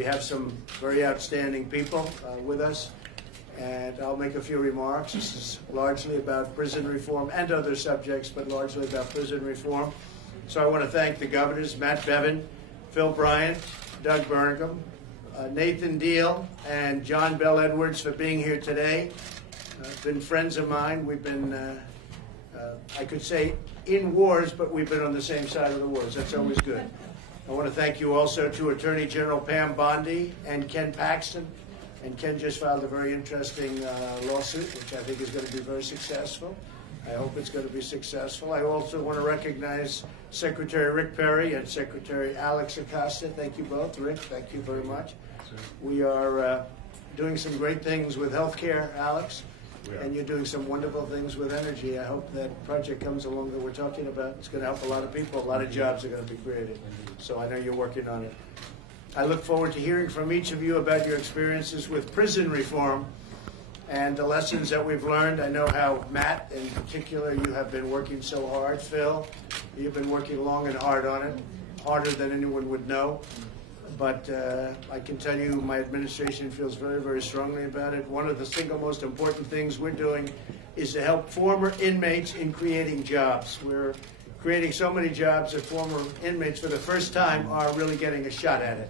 We have some very outstanding people with us, and I'll make a few remarks. This is largely about prison reform and other subjects, but largely about prison reform. So I want to thank the governors, Matt Bevin, Phil Bryant, Doug Burgum, Nathan Deal, and John Bell Edwards for being here today. Been friends of mine. We've been, I could say, in wars, but we've been on the same side of the wars. That's always good. I want to thank you also to Attorney General Pam Bondi and Ken Paxton. And Ken just filed a very interesting lawsuit, which I think is going to be very successful. I hope it's going to be successful. I also want to recognize Secretary Rick Perry and Secretary Alex Acosta. Thank you both. Rick, thank you very much. We are doing some great things with healthcare, Alex, and you're doing some wonderful things with energy. I hope that project comes along that we're talking about. It's going to help a lot of people. A lot of jobs are going to be created. So I know you're working on it. I look forward to hearing from each of you about your experiences with prison reform and the lessons that we've learned. I know how, Matt, in particular, you have been working so hard. Phil, you've been working long and hard on it, harder than anyone would know. But I can tell you my administration feels very, very strongly about it. One of the single most important things we're doing is to help former inmates in creating jobs. We're creating so many jobs that former inmates, for the first time, are really getting a shot at it.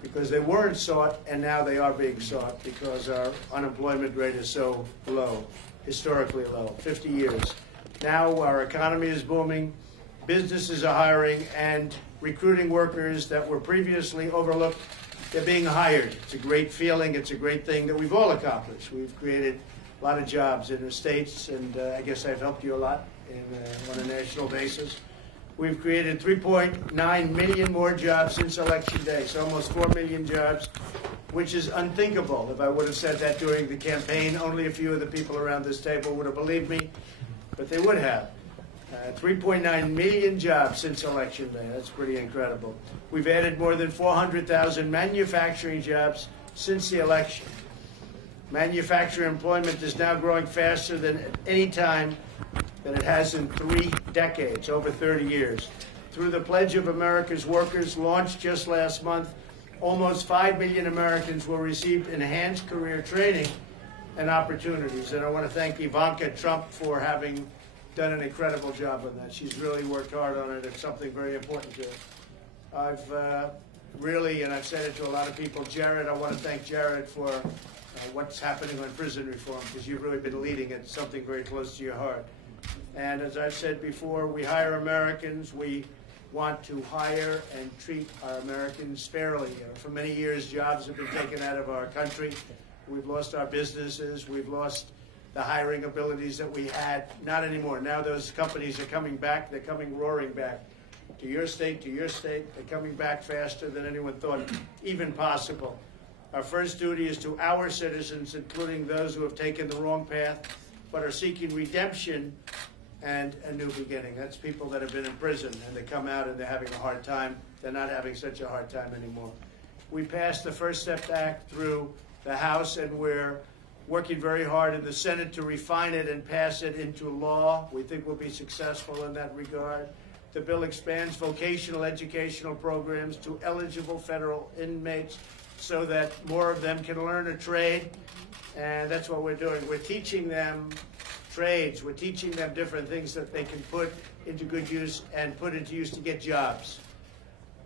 Because they weren't sought, and now they are being sought because our unemployment rate is so low, historically low, 50 years. Now our economy is booming, businesses are hiring, and recruiting workers that were previously overlooked, they're being hired. It's a great feeling. It's a great thing that we've all accomplished. We've created a lot of jobs in the States, and I guess I've helped you a lot on a national basis. We've created 3.9 million more jobs since Election Day, so almost 4 million jobs, which is unthinkable. If I would have said that during the campaign, only a few of the people around this table would have believed me, but they would have. 3.9 million jobs since Election Day. That's pretty incredible. We've added more than 400,000 manufacturing jobs since the election. Manufacturing employment is now growing faster than at any time that it has in 3 decades, over 30 years. Through the Pledge of America's Workers, launched just last month, almost 5 million Americans will receive enhanced career training and opportunities. And I want to thank Ivanka Trump for having done an incredible job on that. She's really worked hard on it. It's something very important to her. I've really, and I've said it to a lot of people, Jared, I want to thank Jared for what's happening on prison reform, because you've really been leading it, something very close to your heart. And as I've said before, we hire Americans. We want to hire and treat our Americans fairly. For many years, jobs have been taken out of our country. We've lost our businesses. We've lost the hiring abilities that we had. Not anymore. Now those companies are coming back. They're coming roaring back to your state, to your state. They're coming back faster than anyone thought even possible. Our first duty is to our citizens, including those who have taken the wrong path but are seeking redemption and a new beginning. That's people that have been in prison and they come out and they're having a hard time. They're not having such a hard time anymore. We passed the First Step Act through the House, and we're working very hard in the Senate to refine it and pass it into law. We think we'll be successful in that regard. The bill expands vocational educational programs to eligible federal inmates so that more of them can learn a trade, and that's what we're doing. We're teaching them trades. We're teaching them different things that they can put into good use and put into use to get jobs.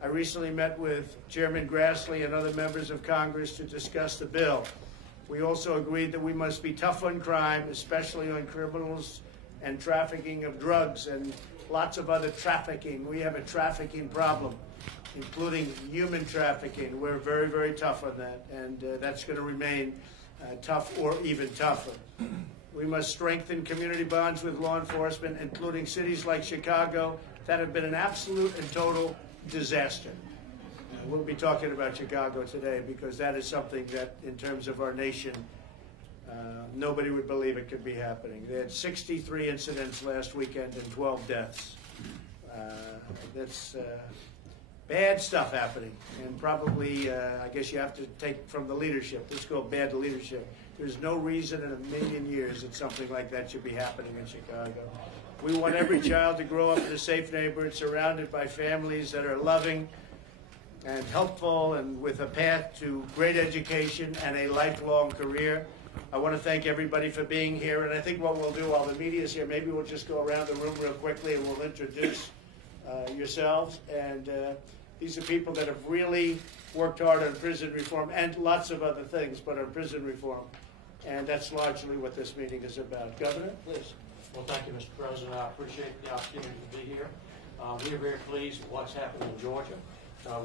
I recently met with Chairman Grassley and other members of Congress to discuss the bill. We also agreed that we must be tough on crime, especially on criminals and trafficking of drugs and lots of other trafficking. We have a trafficking problem, including human trafficking. We're very, very tough on that, and that's going to remain tough or even tougher. We must strengthen community bonds with law enforcement, including cities like Chicago that have been an absolute and total disaster. We'll be talking about Chicago today because that is something that, in terms of our nation, nobody would believe it could be happening. They had 63 incidents last weekend and 12 deaths. That's bad stuff happening, and probably, I guess you have to take from the leadership. Let's go bad leadership. There's no reason in a million years that something like that should be happening in Chicago. We want every child to grow up in a safe neighborhood surrounded by families that are loving, and helpful and with a path to great education and a lifelong career. I want to thank everybody for being here, and I think what we'll do while the media is here, maybe we'll just go around the room real quickly and we'll introduce yourselves. And these are people that have really worked hard on prison reform and lots of other things, but on prison reform. And that's largely what this meeting is about. Governor, please. Well, thank you, Mr. President. I appreciate the opportunity to be here. We are very pleased with what's happened in Georgia.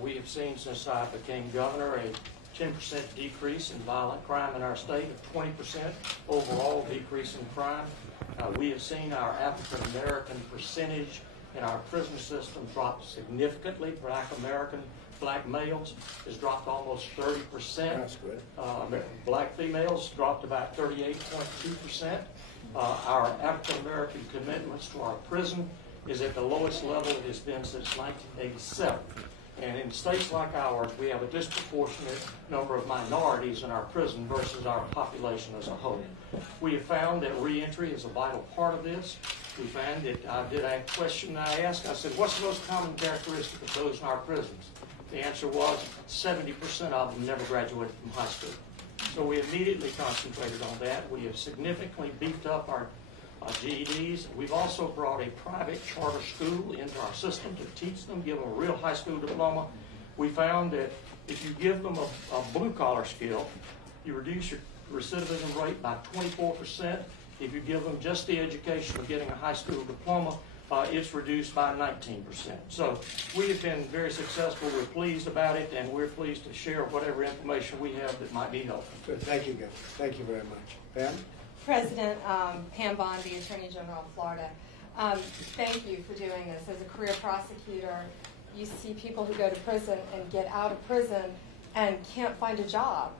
We have seen since I became governor a 10% decrease in violent crime in our state, a 20% overall decrease in crime. We have seen our African American percentage in our prison system drop significantly. Black males has dropped almost 30%. That's good. Black females dropped about 38.2%. Our African American commitments to our prison is at the lowest level it has been since 1987. And in states like ours, we have a disproportionate number of minorities in our prison versus our population as a whole. We have found that reentry is a vital part of this. We found that I did a question I asked. I said, what's the most common characteristic of those in our prisons? The answer was 70% of them never graduated from high school. So we immediately concentrated on that. We have significantly beefed up our GEDs. We've also brought a private charter school into our system to teach them, give them a real high school diploma. We found that if you give them a blue-collar skill, you reduce your recidivism rate by 24%. If you give them just the education of getting a high school diploma, it's reduced by 19%. So we have been very successful. We're pleased about it, and we're pleased to share whatever information we have that might be helpful. Good. Thank you, Governor. Thank you very much. Pam? President Pam Bond, the Attorney General of Florida. Thank you for doing this. As a career prosecutor, you see people who go to prison and get out of prison and can't find a job.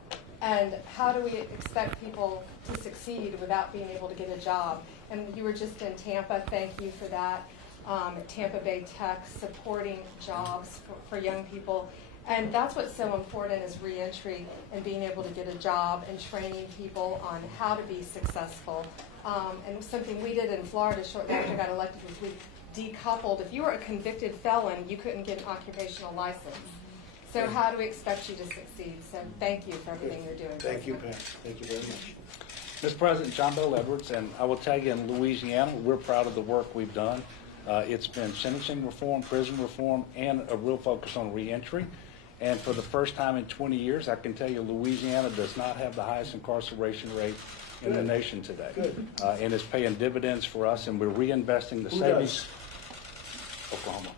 And how do we expect people to succeed without being able to get a job? And you were just in Tampa. Thank you for that. Tampa Bay Tech supporting jobs for young people. And that's what's so important is reentry and being able to get a job and training people on how to be successful. And something we did in Florida shortly after I got elected was we decoupled. If you were a convicted felon, you couldn't get an occupational license. So how do we expect you to succeed? So thank you for everything you're doing. Thank you, Pam. Thank you very much. Mr. President, John Bell Edwards, and I will tell you in Louisiana, we're proud of the work we've done. It's been sentencing reform, prison reform, and a real focus on reentry. And for the first time in 20 years, I can tell you Louisiana does not have the highest incarceration rate in the nation today. Good. And it's paying dividends for us, and we're reinvesting the savings. Oklahoma.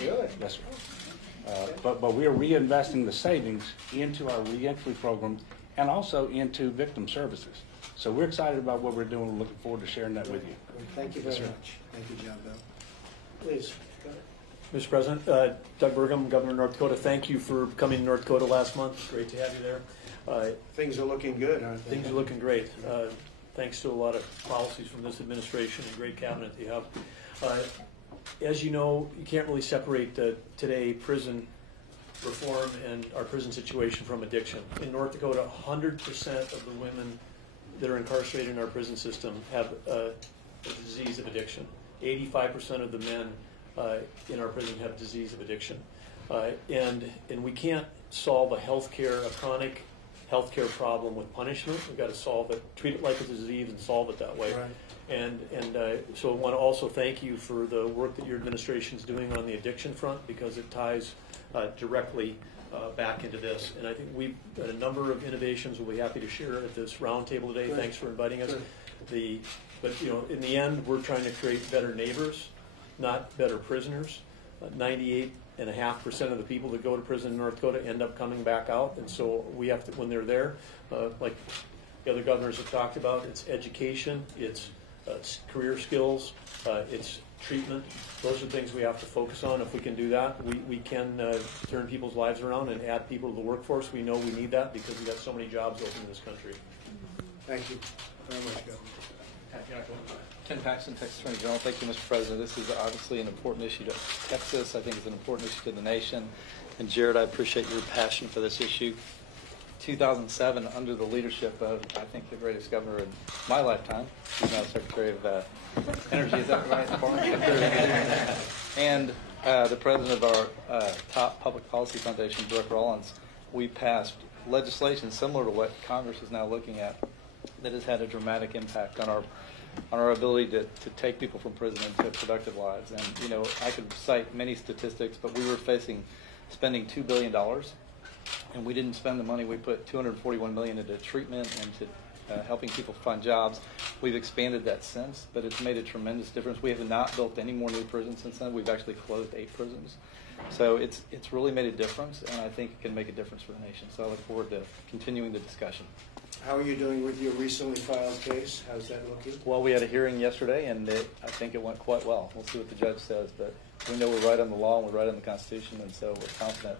Really? Yes, sir. But we are reinvesting the savings into our reentry program and also into victim services. So we're excited about what we're doing. We're looking forward to sharing that with you. Thank you very much. Thank you, John Bell. Please. Go ahead. Mr. President, Doug Burgum, Governor of North Dakota, thank you for coming to North Dakota last month. Great to have you there. Things are looking good, aren't they? Things are looking great. Thanks to a lot of policies from this administration and great cabinet that you have. As you know, you can't really separate today prison reform and our prison situation from addiction. In North Dakota, 100% of the women that are incarcerated in our prison system have a disease of addiction. 85% of the men in our prison have disease of addiction. And we can't solve a chronic healthcare problem with punishment. We've got to solve it, treat it like a disease and solve it that way. Right. And so I want to also thank you for the work that your administration is doing on the addiction front, because it ties directly back into this. And I think we've got a number of innovations we'll be happy to share at this roundtable today. Good. Thanks for inviting us. Good. But in the end, we're trying to create better neighbors, not better prisoners. 98.5% of the people that go to prison in North Dakota end up coming back out, and so we have to, when they're there, like the other governors have talked about, it's education, it's career skills, it's treatment. Those are things we have to focus on. If we can do that, we can turn people's lives around and add people to the workforce. We know we need that because we've got so many jobs open in this country. Thank you very much, Governor. Ken Paxton, Texas Attorney General. Thank you, Mr. President. This is obviously an important issue to Texas. I think it's an important issue to the nation. And Jared, I appreciate your passion for this issue. 2007, under the leadership of, I think, the greatest governor in my lifetime, who's now Secretary of Energy, is that right? And The president of our top public policy foundation, Brooke Rollins, we passed legislation similar to what Congress is now looking at that has had a dramatic impact on our ability to take people from prison into productive lives. And, you know, I could cite many statistics, but we were spending $2 billion, and we didn't spend the money. We put $241 million into treatment and to helping people find jobs. We've expanded that since, but it's made a tremendous difference. We have not built any more new prisons since then. We've actually closed 8 prisons. So it's really made a difference, and I think it can make a difference for the nation. So I look forward to continuing the discussion. How are you doing with your recently filed case? How's that looking? Well, we had a hearing yesterday, and I think it went quite well. We'll see what the judge says, but we know we're right on the law and we're right on the Constitution, and so we're confident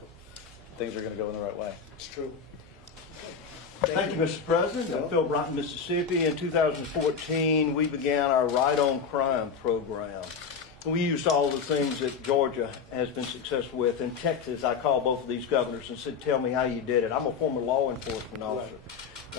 things are going to go in the right way. It's true. Thank you, Mr. President. I'm Phil Broughton, Mississippi. In 2014, we began our Right on Crime program. We used all the things that Georgia has been successful with. In Texas, I called both of these governors and said, tell me how you did it. I'm a former law enforcement officer.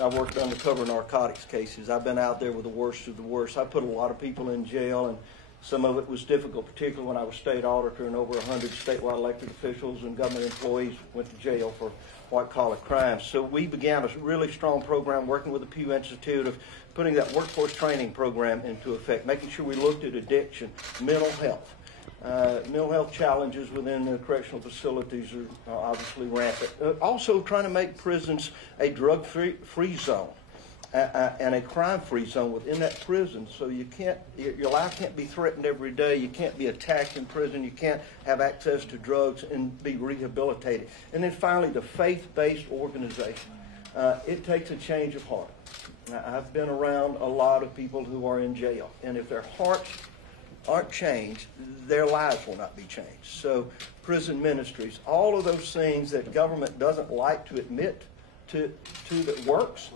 I worked undercover narcotics cases. I've been out there with the worst of the worst. I put a lot of people in jail, and some of it was difficult, particularly when I was state auditor, and over 100 statewide elected officials and government employees went to jail for white-collar crimes. So we began a really strong program working with the Pew Institute of putting that workforce training program into effect, making sure we looked at addiction, mental health. Mental health challenges within the correctional facilities are obviously rampant. Also trying to make prisons a drug-free zone and a crime-free zone within that prison, so your life can't be threatened every day. You can't be attacked in prison. You can't have access to drugs and be rehabilitated. And then finally, the faith-based organization. It takes a change of heart. I've been around a lot of people who are in jail, and if their hearts aren't changed, their lives will not be changed. So prison ministries, all of those things that government doesn't like to admit to that works.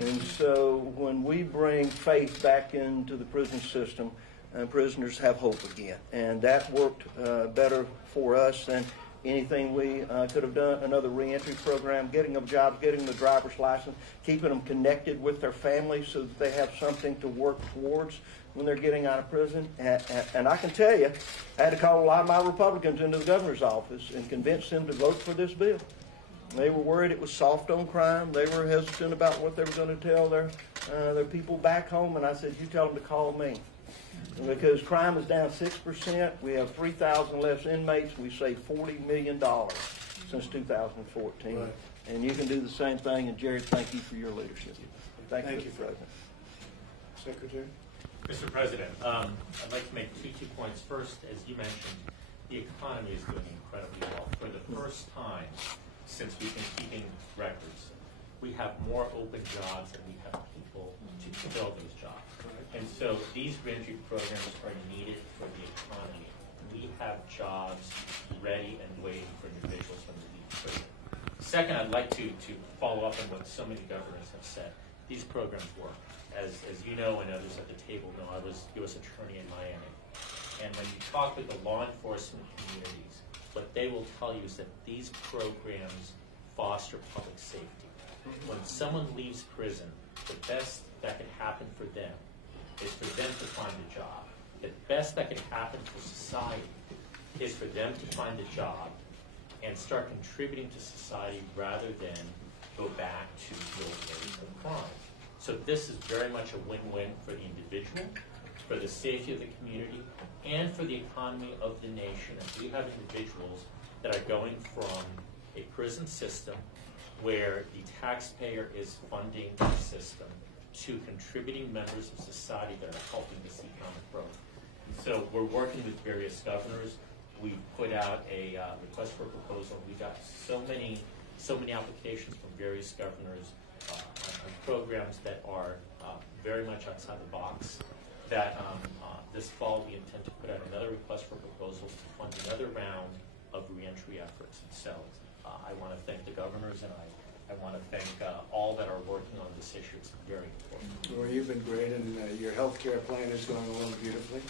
And so when we bring faith back into the prison system, prisoners have hope again. And that worked better for us than anything we could have done. Another reentry program, getting them jobs, getting them the driver's license, keeping them connected with their families so that they have something to work towards when they're getting out of prison. And I can tell you, I had to call a lot of my Republicans into the governor's office and convince them to vote for this bill. They were worried it was soft on crime. They were hesitant about what they were going to tell their people back home. And I said, you tell them to call me. Because crime is down 6%. We have 3,000 less inmates. We saved $40 million since 2014. Right. And you can do the same thing. And Jared, thank you for your leadership. Thank you, Mr. President. Secretary? Mr. President, I'd like to make two points. First, as you mentioned, the economy is doing incredibly well. For the first time since we've been keeping records, we have more open jobs than we have people to fill those jobs. And so these reentry programs are needed for the economy. We have jobs ready and waiting for individuals when they leave prison. Second, I'd like to follow up on what so many governors have said. These programs work. As you know, and others at the table know, I was U.S. Attorney in Miami. And when you talk with the law enforcement communities, what they will tell you is that these programs foster public safety. When someone leaves prison, the best that can happen for them is for them to find a job. The best that can happen for society is for them to find a job and start contributing to society rather than go back to the old days of crime. So this is very much a win-win for the individual, for the safety of the community, and for the economy of the nation. And we have individuals that are going from a prison system where the taxpayer is funding the system to contributing members of society that are helping this economic growth. So we're working with various governors. We put out a request for proposal. We got so many applications from various governors on programs that are very much outside the box. That this fall we intend to put out another request for proposals to fund another round of reentry efforts. And so I want to thank the governors, and I want to thank all that are working on this issue. It's very important. Well, you've been great, and your health care plan is going along beautifully.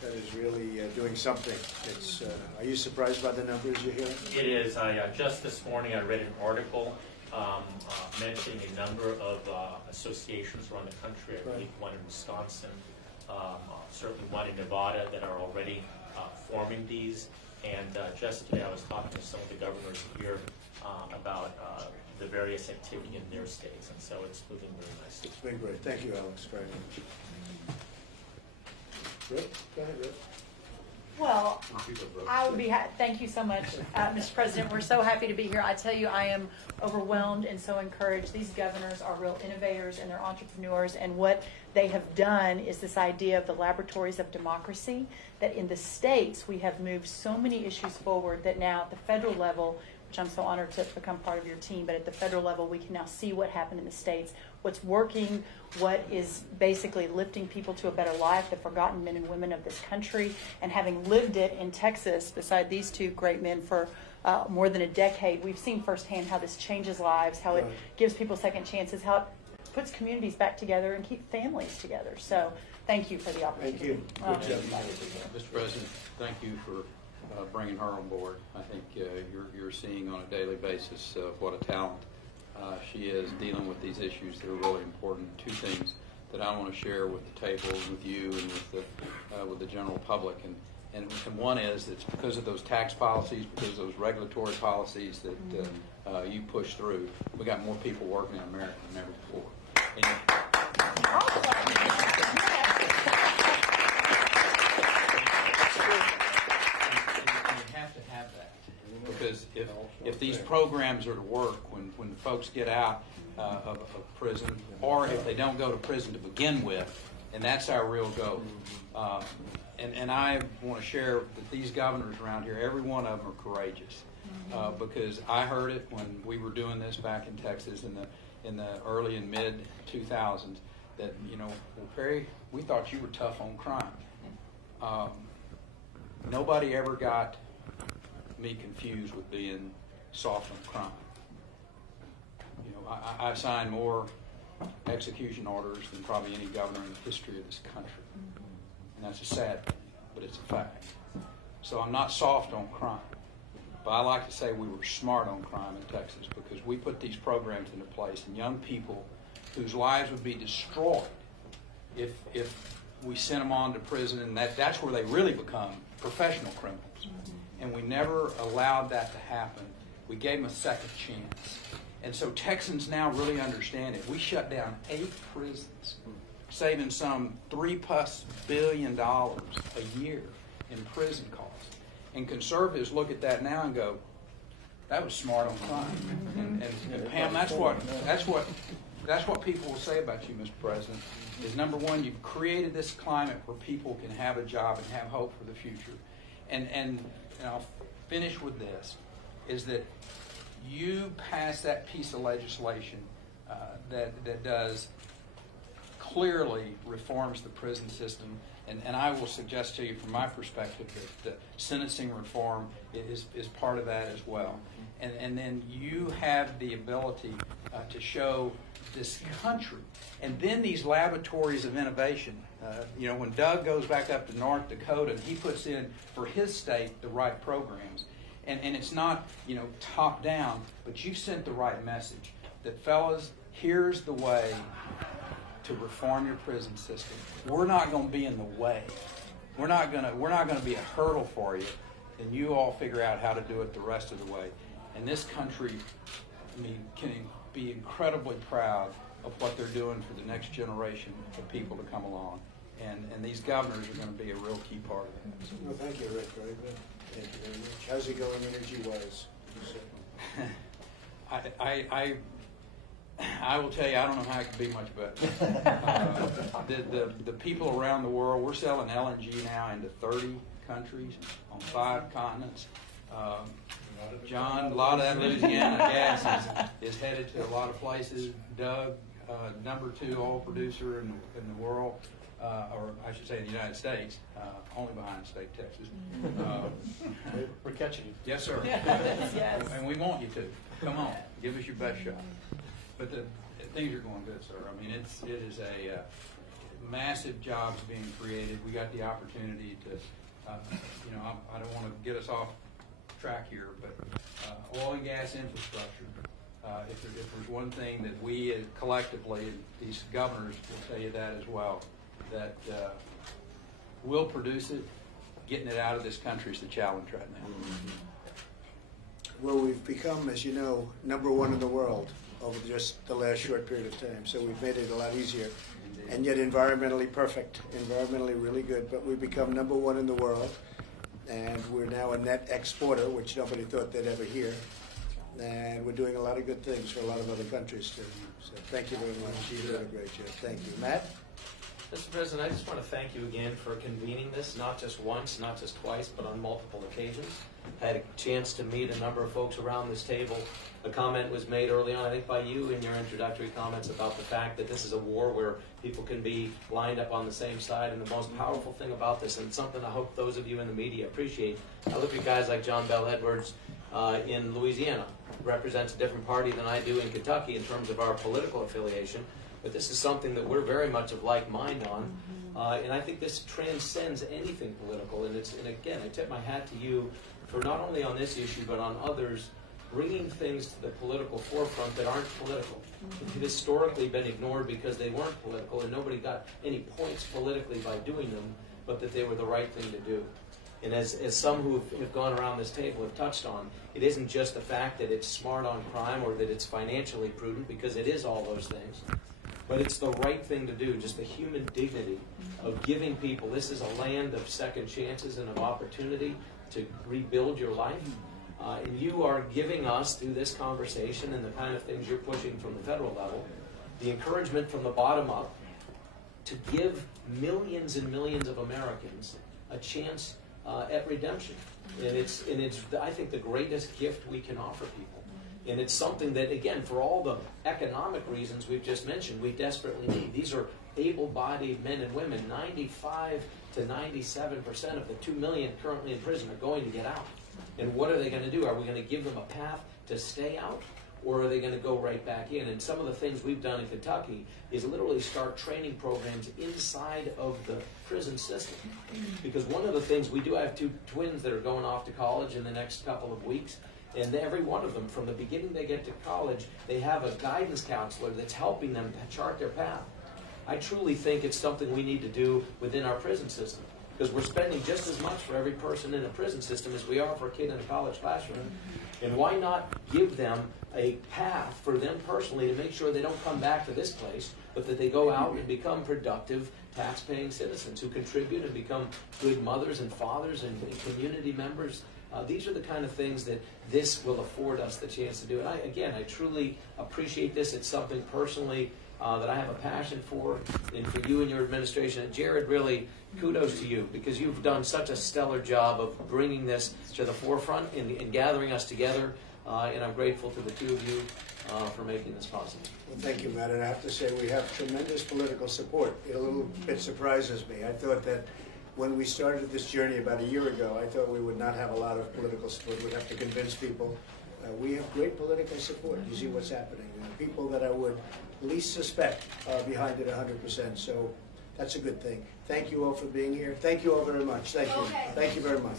That is really doing something. It's. Are you surprised by the numbers you hear? It is. Just this morning I read an article mentioning a number of associations around the country. I believe one in Wisconsin, certainly one in Nevada, that are already forming these. And just today I was talking to some of the governors here about the various activity in their states, and so it's moving very nicely. It's been great. Thank you, Alex, very much. Rip, go ahead, Rip. Well, I would be thank you so much, Mr. President. We're so happy to be here. I tell you, I am overwhelmed and so encouraged. These governors are real innovators and they're entrepreneurs, and what they have done is this idea of the laboratories of democracy, that in the states we have moved so many issues forward that now at the federal level, which I'm so honored to become part of your team, but at the federal level we can now see what happened in the states, what's working, what is basically lifting people to a better life, the forgotten men and women of this country. And having lived it in Texas beside these two great men for more than a decade, we've seen firsthand how this changes lives, how it gives people second chances, how it puts communities back together and keep families together. So thank you for the opportunity. Thank you. Good job. Mr. President, thank you for bringing her on board. I think you're seeing on a daily basis what a talent she is dealing with these issues that are really important. Two things that I want to share with the table, with you, and with the general public. And one is it's because of those tax policies, because of those regulatory policies that you push through. We got more people working in America than ever before. And you have to have that, because if these programs are to work when folks get out of prison, or if they don't go to prison to begin with, and that's our real goal. And I want to share that these governors around here, every one of them are courageous, because I heard it when we were doing this back in Texas in the early and mid 2000s, that, well, Perry, we thought you were tough on crime. Nobody ever got me confused with being soft on crime. I signed more execution orders than probably any governor in the history of this country. And that's a sad thing, but it's a fact. So I'm not soft on crime. But I like to say we were smart on crime in Texas, because we put these programs into place, and young people whose lives would be destroyed if we sent them on to prison, and that's where they really become professional criminals. And we never allowed that to happen. We gave them a second chance. And so Texans now really understand it. We shut down 8 prisons, saving some $3+ billion a year in prison costs. And conservatives look at that now and go, that was smart on crime. And Pam, that's what people will say about you, Mr. President, is number one, you've created this climate where people can have a job and have hope for the future. And I'll finish with this, is that you passed that piece of legislation that does clearly reforms the prison system, and I will suggest to you from my perspective that the sentencing reform is part of that as well. And then you have the ability to show this country, and then these laboratories of innovation. When Doug goes back up to North Dakota, and he puts in for his state the right programs, and it's not top down, but you've sent the right message that, fellas, here's the way to reform your prison system. We're not going to be in the way. We're not going to be a hurdle for you, and you all figure out how to do it the rest of the way. And this country, can be incredibly proud of what they're doing for the next generation of people to come along. And these governors are going to be a real key part of it. Well, thank you, Rick. Very good. Thank you very much. How's it going energy-wise? I will tell you, I don't know how it could be much better. The people around the world, we're selling LNG now into 30 countries on 5 continents. John, a lot of that Louisiana gas is headed to a lot of places. Doug, number 2 oil producer in the world, or I should say in the United States, only behind state Texas. We're catching you. Yes, sir. Yes. And we want you to. Come on, give us your best shot. But things are going good, sir. I mean, it is a massive jobs being created. We got the opportunity to, I don't want to get us off track here, but oil and gas infrastructure. If there's one thing that we collectively, and these governors will tell you that as well, that we'll produce it, getting it out of this country is the challenge right now. Well, we've become, as you know, #1 in the world over just the last short period of time. So we've made it a lot easier. And yet environmentally perfect, environmentally really good. But we've become #1 in the world. And we're now a net exporter, which nobody thought they'd ever hear. And we're doing a lot of good things for a lot of other countries, too. So thank you very much. You're doing a great job. Thank you. Matt? Mr. President, I just want to thank you again for convening this, not just once, not just twice, but on multiple occasions. I had a chance to meet a number of folks around this table. A comment was made early on, I think by you in your introductory comments, about the fact that this is a war where people can be lined up on the same side. And the most powerful thing about this, and something I hope those of you in the media appreciate, I look at guys like John Bell Edwards in Louisiana, represents a different party than I do in Kentucky in terms of our political affiliation. But this is something that we're very much of like mind on, and I think this transcends anything political. And again, I tip my hat to you for not only on this issue but on others, bringing things to the political forefront that aren't political. They've historically been ignored because they weren't political, and nobody got any points politically by doing them, but that they were the right thing to do. And as some who have gone around this table have touched on, it isn't just the fact that it's smart on crime or that it's financially prudent, because it is all those things. But it's the right thing to do, just the human dignity of giving people, this is a land of second chances and of opportunity to rebuild your life. And you are giving us, through this conversation and the kind of things you're pushing from the federal level, the encouragement from the bottom up to give millions and millions of Americans a chance at redemption. And it's I think, the greatest gift we can offer people. And it's something that, again, for all the economic reasons we've just mentioned, we desperately need. These are able-bodied men and women. 95 to 97% of the 2 million currently in prison are going to get out. And what are they going to do? Are we going to give them a path to stay out, or are they going to go right back in? And some of the things we've done in Kentucky is literally start training programs inside of the prison system. Because one of the things, we do have 2 twins that are going off to college in the next couple of weeks. And every one of them, from the beginning they get to college, they have a guidance counselor that's helping them chart their path. I truly think it's something we need to do within our prison system, because we're spending just as much for every person in a prison system as we are for a kid in a college classroom. And why not give them a path for them personally to make sure they don't come back to this place, but that they go out and become productive, tax-paying citizens who contribute and become good mothers and fathers and community members. These are the kind of things that this will afford us the chance to do. And I truly appreciate this. It's something personally that I have a passion for, and for you and your administration. And Jared, really, kudos to you, because you've done such a stellar job of bringing this to the forefront and gathering us together. And I'm grateful to the 2 of you for making this possible. Well, thank you, Matt. And I have to say, we have tremendous political support. It a little bit surprises me. I thought that when we started this journey about a year ago, I thought we would not have a lot of political support. We'd have to convince people. We have great political support. You see what's happening. People that I would least suspect are behind it 100%. So that's a good thing. Thank you all for being here. Thank you all very much. Thank you. Thank you very much.